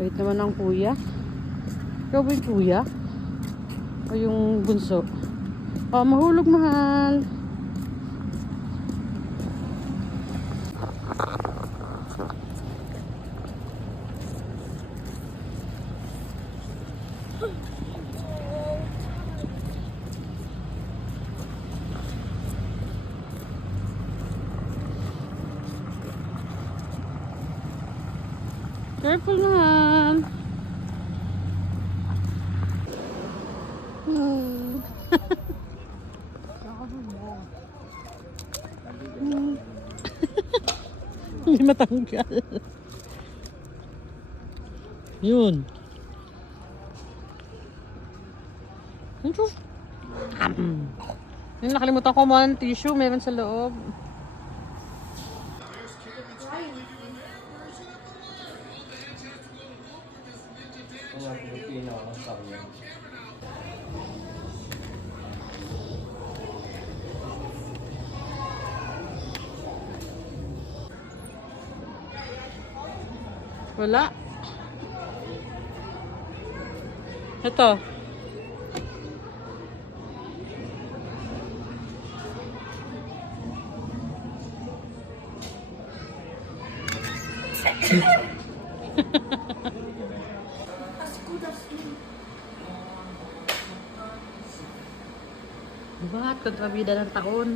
Wait naman ng kuya. Ikaw ba yung kuya? O yung bunso? Oh, mahulog mahal. Careful naman. Hindi matanggal. Yun. Yung nakalimutan ko mo ng tissue, meron sa loob. Wala. Ito. Diba? Kontrabida ng taon.